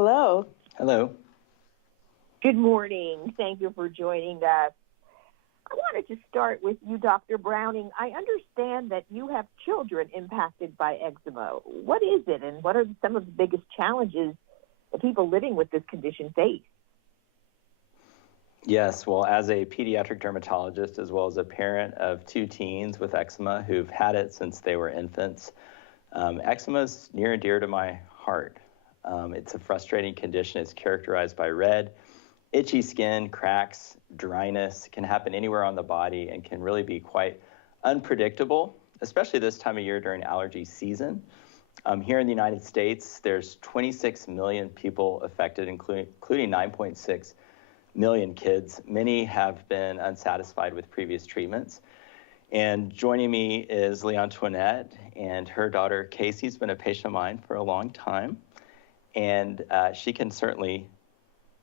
Hello. Hello. Good morning. Thank you for joining us. I wanted to start with you, Dr. Browning. I understand that you have children impacted by eczema. What is it, and what are some of the biggest challenges that people living with this condition face? Yes, well, as a pediatric dermatologist, as well as a parent of two teens with eczema who've had it since they were infants, eczema is near and dear to my heart. It's a frustrating condition. It's characterized by red, itchy skin, cracks, dryness. It can happen anywhere on the body and can really be quite unpredictable, especially this time of year during allergy season. Here in the United States, there's 26 million people affected, including 9.6 million kids. Many have been unsatisfied with previous treatments. And joining me is Leantoinette, and her daughter Casey's been a patient of mine for a long time. And she can certainly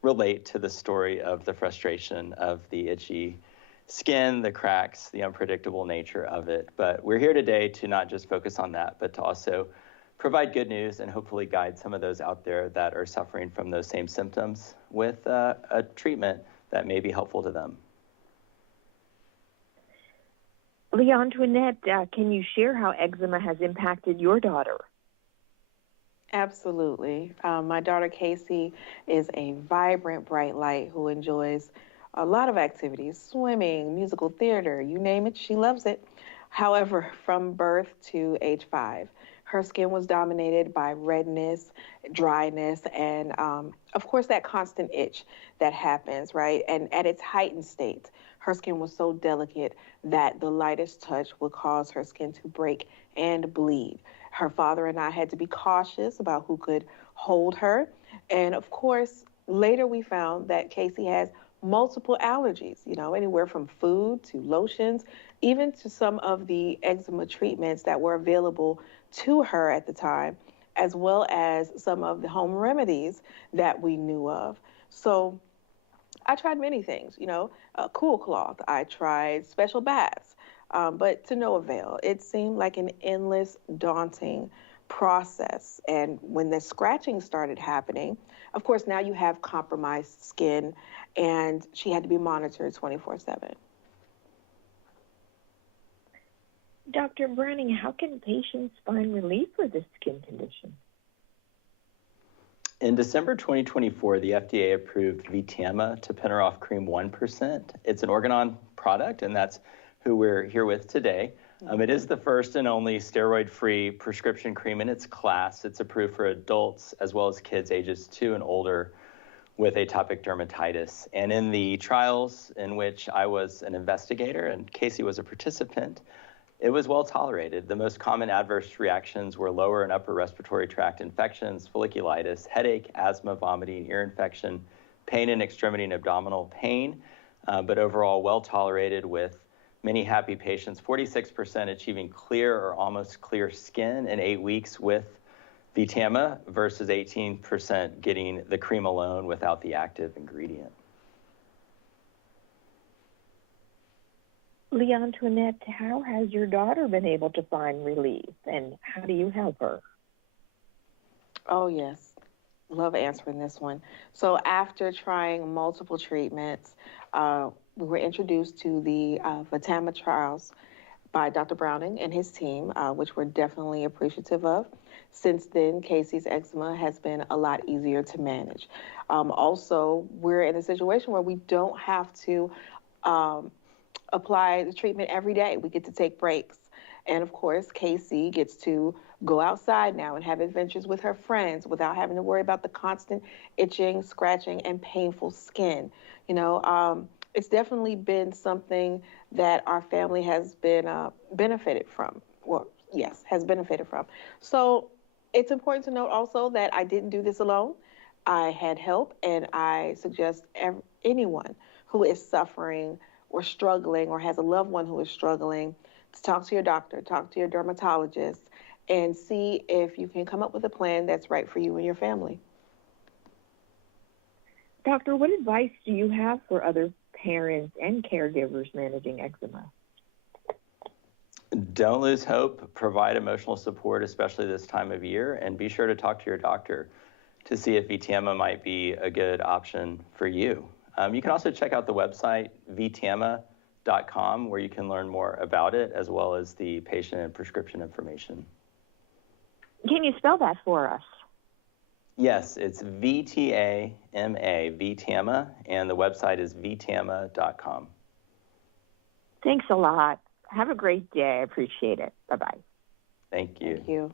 relate to the story of the frustration of the itchy skin, the cracks, the unpredictable nature of it. But we're here today to not just focus on that, but to also provide good news and hopefully guide some of those out there that are suffering from those same symptoms with a treatment that may be helpful to them. Leantoinette, can you share how eczema has impacted your daughter? Absolutely. My daughter Casey is a vibrant, bright light who enjoys a lot of activities, swimming, musical theater, you name it, she loves it. However, from birth to age 5, her skin was dominated by redness, dryness, and of course that constant itch that happens, right? And at its heightened state, her skin was so delicate that the lightest touch would cause her skin to break and bleed. Her father and I had to be cautious about who could hold her. And of course, later we found that Casey has multiple allergies, anywhere from food to lotions, even to some of the eczema treatments that were available to her at the time, as well as some of the home remedies that we knew of. So I tried many things, a cool cloth. I tried special baths, but to no avail. It seemed like an endless, daunting process. And when the scratching started happening, of course, now you have compromised skin, and she had to be monitored 24/7. Dr. Browning, how can patients find relief for this skin condition? In December 2024, the FDA approved Vtama tapinarof cream 1%. It's an Organon product, and that's who we're here with today. It is the first and only steroid-free prescription cream in its class. It's approved for adults as well as kids ages 2 and older with atopic dermatitis. And in the trials in which I was an investigator and Casey was a participant, it was well tolerated. The most common adverse reactions were lower and upper respiratory tract infections, folliculitis, headache, asthma, vomiting, ear infection, pain in extremity and abdominal pain, but overall well tolerated with many happy patients, 46% achieving clear or almost clear skin in 8 weeks with Vtama versus 18% getting the cream alone without the active ingredient. Leantoinette, how has your daughter been able to find relief, and how do you help her? Oh, yes. Love answering this one. So after trying multiple treatments, we were introduced to the Vtama trials by Dr. Browning and his team, which we're definitely appreciative of. Since then, Casey's eczema has been a lot easier to manage. Also, we're in a situation where we don't have to apply the treatment every day. We get to take breaks. And of course, Casey gets to go outside now and have adventures with her friends without having to worry about the constant itching, scratching, and painful skin. It's definitely been something that our family has been benefited from. Well, yes, has benefited from. So it's important to note also that I didn't do this alone. I had help, and I suggest anyone who is suffering or struggling or has a loved one who is struggling to talk to your doctor, talk to your dermatologist, and see if you can come up with a plan that's right for you and your family. Doctor, what advice do you have for other parents and caregivers managing eczema? Don't lose hope. Provide emotional support, especially this time of year, and be sure to talk to your doctor. to see if VTAMA might be a good option for you. You can also check out the website vtama.com, where you can learn more about it, as well as the patient and prescription information. Can you spell that for us? Yes, it's VTAMA, VTAMA, and the website is vtama.com. Thanks a lot. Have a great day. I appreciate it. Bye-bye. Thank you. Thank you.